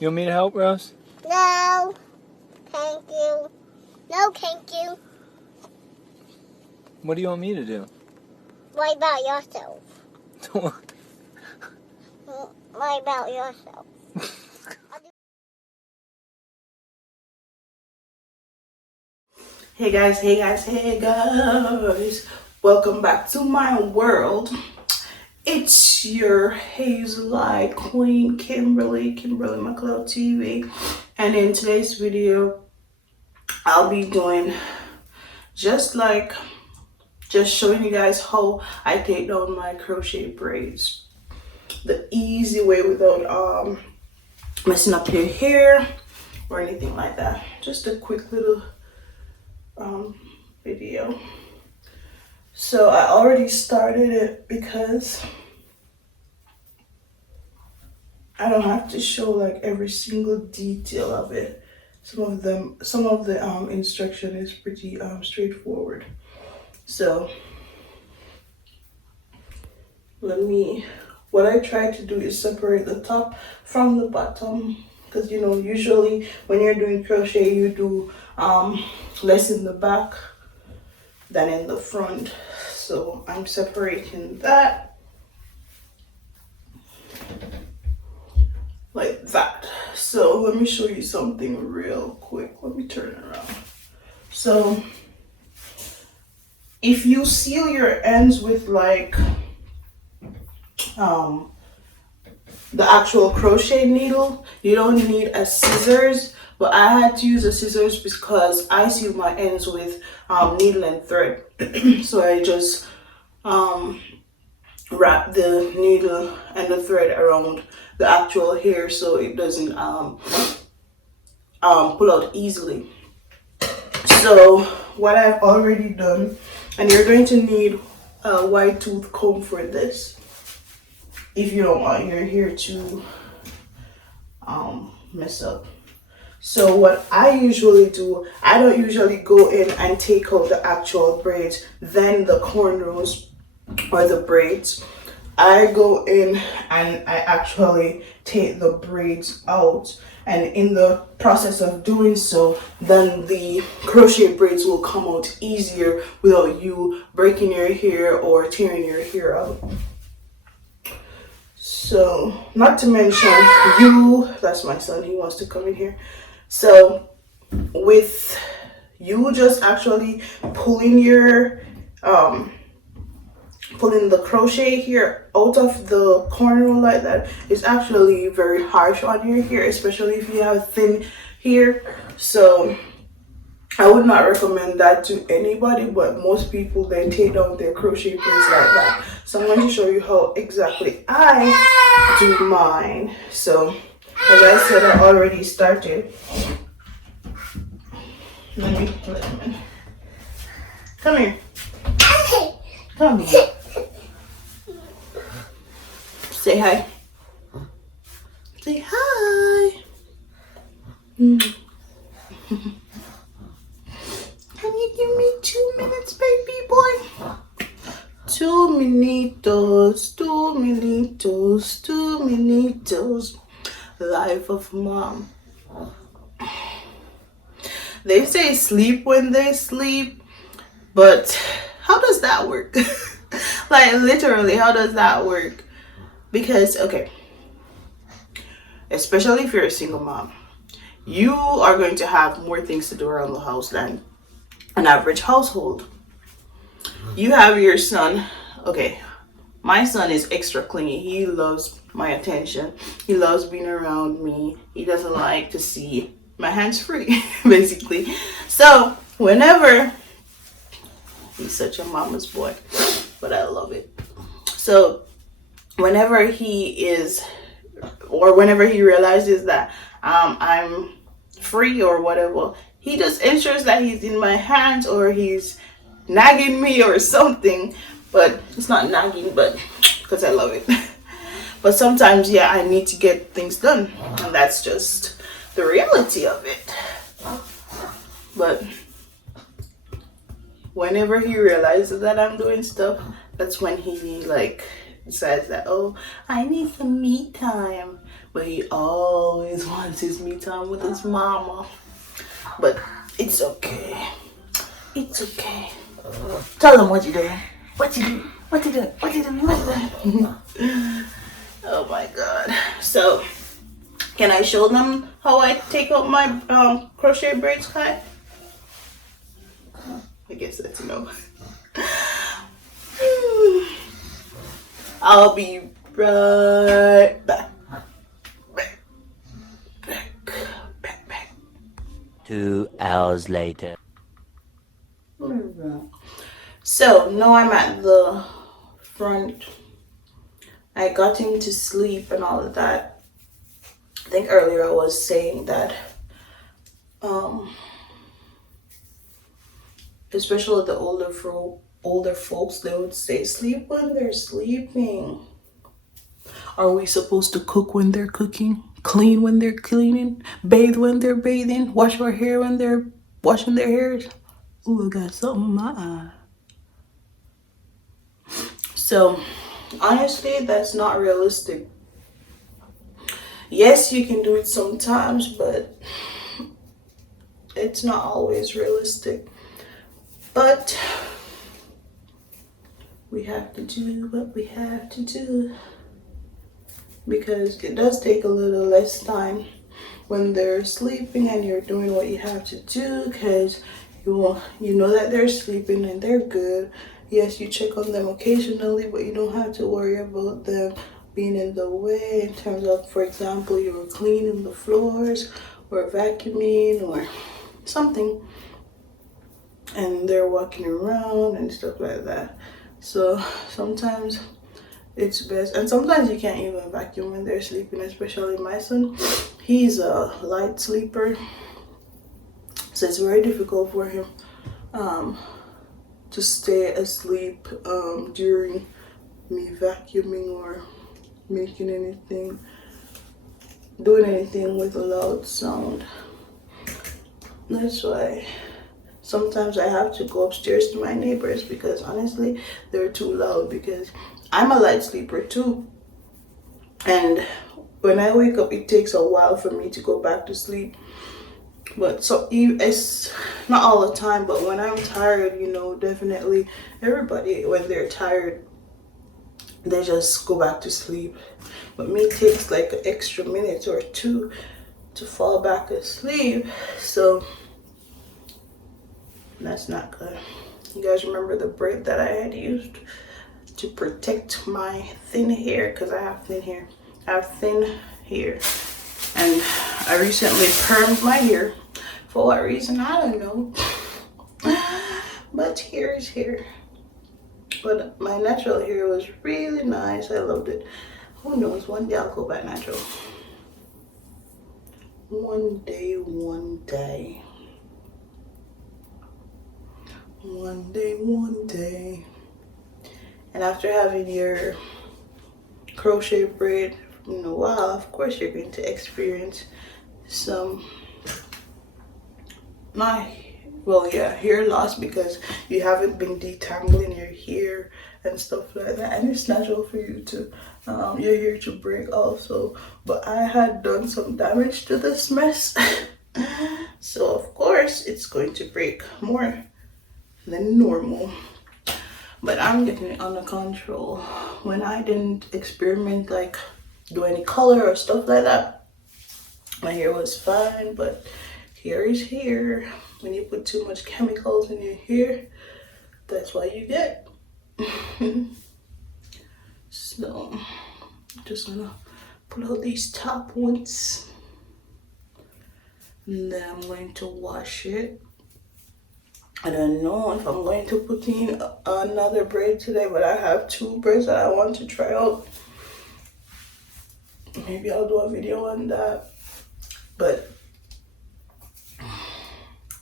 You want me to help, Rose? No, thank you. No, thank you. What do you want me to do? What about yourself? What about yourself? Hey guys, hey guys, hey guys. Welcome back to my world. It's your Hazelite Queen, Kimberleymcleodtv. And in today's video, I'll be doing just showing you guys how I take down my crochet braids. The easy way without messing up your hair or anything like that. Just a quick little video. So I already started it because I don't have to show like every single detail of it. Some of the instruction is pretty straightforward. So what I try to do is separate the top from the bottom, because you know usually when you're doing crochet you do less in the back than in the front. So I'm separating that like that. So let me show you something real quick. Let me turn it around. So if you seal your ends with like the actual crochet needle, you don't need a scissors, but I had to use a scissors because I seal my ends with needle and thread. So I just wrap the needle and the thread around the actual hair so it doesn't pull out easily. So what I've already done, and you're going to need a wide tooth comb for this if you don't want your hair to mess up. So what I usually do, I don't usually go in and take out the actual braids, then the cornrows or the braids. I go in and I actually take the braids out, and in the process of doing so, then the crochet braids will come out easier without you breaking your hair or tearing your hair out. So, not to mention that's my son, he wants to come in here. So, with you just actually pulling the crochet here out of the corner like that is actually very harsh on your hair, especially if you have thin hair. So I would not recommend that to anybody, but most people, they take down their crochet braids like that. So I'm going to show you how exactly I do mine. So as I said, I already started. Let me let him in. Come here. Come here. Say hi. Say hi. Can you give me 2 minutes, baby boy? 2 minutos, 2 minutos, 2 minutos. Life of mom. They say sleep when they sleep, but how does that work? Like literally, how does that work? Because, okay, especially if you're a single mom, you are going to have more things to do around the house than an average household. You have your son. Okay, my son is extra clingy. He loves my attention. He loves being around me. He doesn't like to see my hands free, basically. So whenever, he's such a mama's boy, but I love it. So whenever he realizes that I'm free or whatever, he just ensures that he's in my hands or he's nagging me or something. But it's not nagging, but because I love it. But sometimes, yeah, I need to get things done, and that's just the reality of it. But whenever he realizes that I'm doing stuff, that's when he like decides that, oh, I need some me time. But he always wants his me time with his mama. But it's okay. It's okay. Tell them what you doing. What you doing? What you doing? What you doing? What you doing? Oh my god. So, can I show them how I take out my crochet braids, Kai? I guess that's no. I'll be right back. Back. 2 hours later. So now I'm at the front. I got him to sleep and all of that. I think earlier I was saying that especially the older folks, they would say sleep when they're sleeping. Are we supposed to cook when they're cooking, clean when they're cleaning, bathe when they're bathing, wash our hair when they're washing their hairs? Ooh, I got something in my eye. So honestly, that's not realistic. Yes, you can do it sometimes, but it's not always realistic. But we have to do what we have to do, because it does take a little less time when they're sleeping and you're doing what you have to do, because you know that they're sleeping and they're good. Yes, you check on them occasionally, but you don't have to worry about them being in the way in terms of, for example, you're cleaning the floors or vacuuming or something, and they're walking around and stuff like that. So sometimes it's best, and sometimes you can't even vacuum when they're sleeping, especially my son. He's a light sleeper, so it's very difficult for him to stay asleep during me vacuuming or making anything, doing anything with a loud sound. That's why sometimes I have to go upstairs to my neighbors, because honestly they're too loud, because I'm a light sleeper too, and when I wake up it takes a while for me to go back to sleep. But so it's not all the time, but when I'm tired, you know, definitely everybody, when they're tired, they just go back to sleep. But me, it takes like an extra minute or two to fall back asleep, so that's not good. You guys remember the braid that I had used to protect my thin hair, because I have thin hair. I have thin hair, and I recently permed my hair. For what reason, I don't know. But hair is hair. But my natural hair was really nice. I loved it. Who knows? One day I'll go back natural. One day. One day. And after having your crochet braid in a while, of course you're going to experience some hair loss, because you haven't been detangling your hair and stuff like that, and it's natural for you to your hair to break also. But I had done some damage to this mess so of course it's going to break more than normal, but I'm getting it under control. When I didn't experiment, like do any color or stuff like that, my hair was fine. But hair is hair. When you put too much chemicals in your hair, that's what you get. So I'm just gonna pull out these top ones, and then I'm going to wash it. I don't know if I'm going to put in another braid today, but I have 2 braids that I want to try out. Maybe I'll do a video on that, but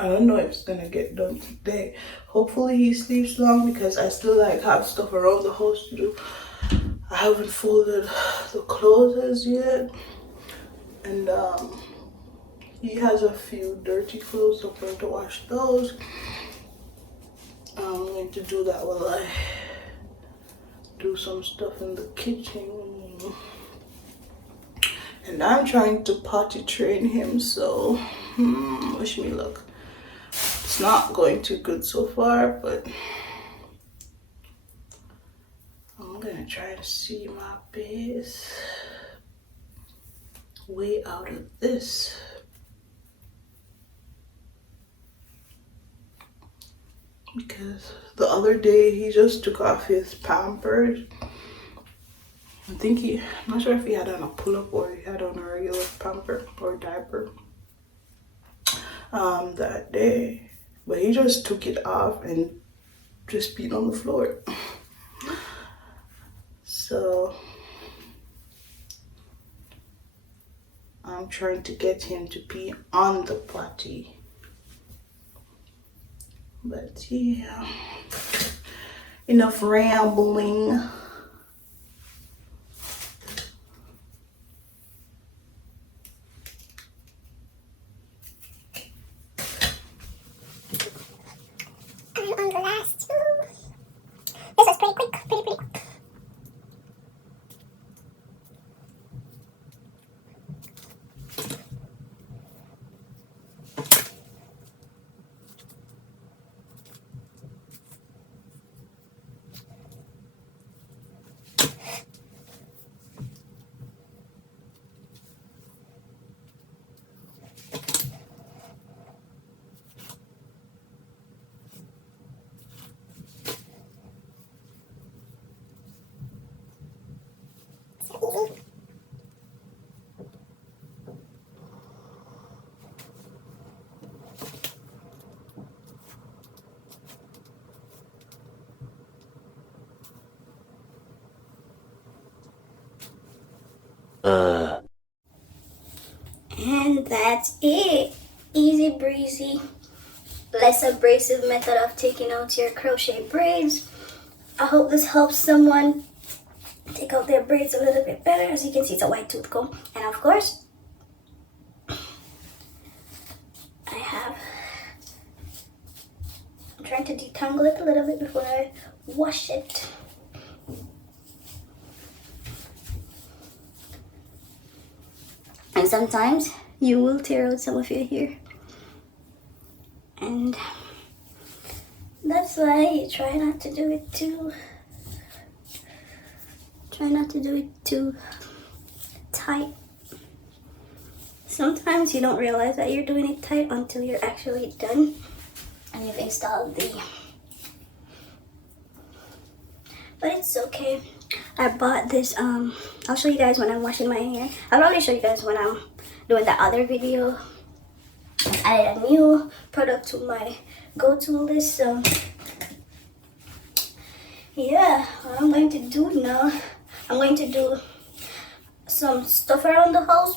I don't know if it's gonna get done today. Hopefully he sleeps long, because I still like have stuff around the house to do. I haven't folded the clothes as yet, and he has a few dirty clothes, so I'm going to wash those. I'm going to do that while I do some stuff in the kitchen. And I'm trying to potty train him, so wish me luck. It's not going too good so far, but I'm gonna try to see my best way out of this. Because the other day he just took off his Pampers. I'm not sure if he had on a pull-up or he had on a regular pamper or diaper that day. But he just took it off and just peed on the floor. So I'm trying to get him to pee on the potty. But yeah, enough rambling. On the last two. This was pretty quick, pretty quick. And that's it. Easy breezy, less abrasive method of taking out your crochet braids. I hope this helps someone take out their braids a little bit better. As you can see, it's a white tooth comb. And of course, I'm trying to detangle it a little bit before I wash it. And sometimes you will tear out some of your hair. And that's why you try not to do it too tight. Sometimes you don't realize that you're doing it tight until you're actually done and you've installed but it's okay. I bought this, I'll show you guys when I'm washing my hair. I'll probably show you guys when I'm doing the other video. I added a new product to my go-to list, so yeah, what I'm going to do now, I'm going to do some stuff around the house.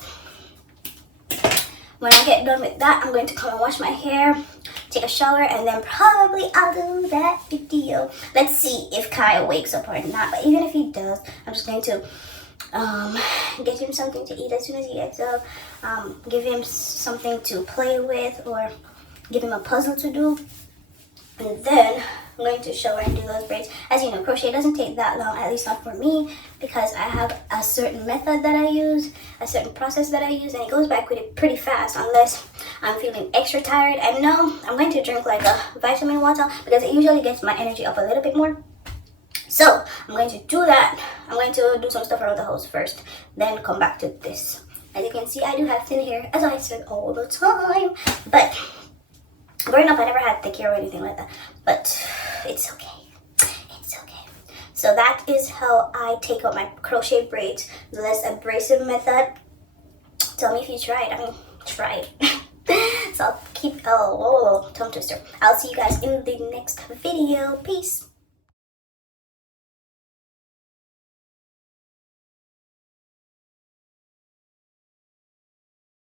When I get done with that, I'm going to come and wash my hair, take a shower, and then probably I'll do that video. Let's see if Kai wakes up or not. But even if he does, I'm just going to get him something to eat as soon as he gets up, give him something to play with, or give him a puzzle to do. And then I'm going to shower and do those braids. As you know, crochet doesn't take that long, at least not for me, because I have a certain method that I use, a certain process that I use, and it goes by pretty fast unless I'm feeling extra tired. And no, I'm going to drink like a vitamin water because it usually gets my energy up a little bit more. So I'm going to do that. I'm going to do some stuff around the house first, then come back to this. As you can see, I do have thin hair, as I said all the time, but growing up I never had thick hair or anything like that, but it's okay. It's okay. So that is how I take out my crochet braids, the less abrasive method. Tell me if you tried. I mean, try it. So I'll keep tongue twister. I'll see you guys in the next video. Peace.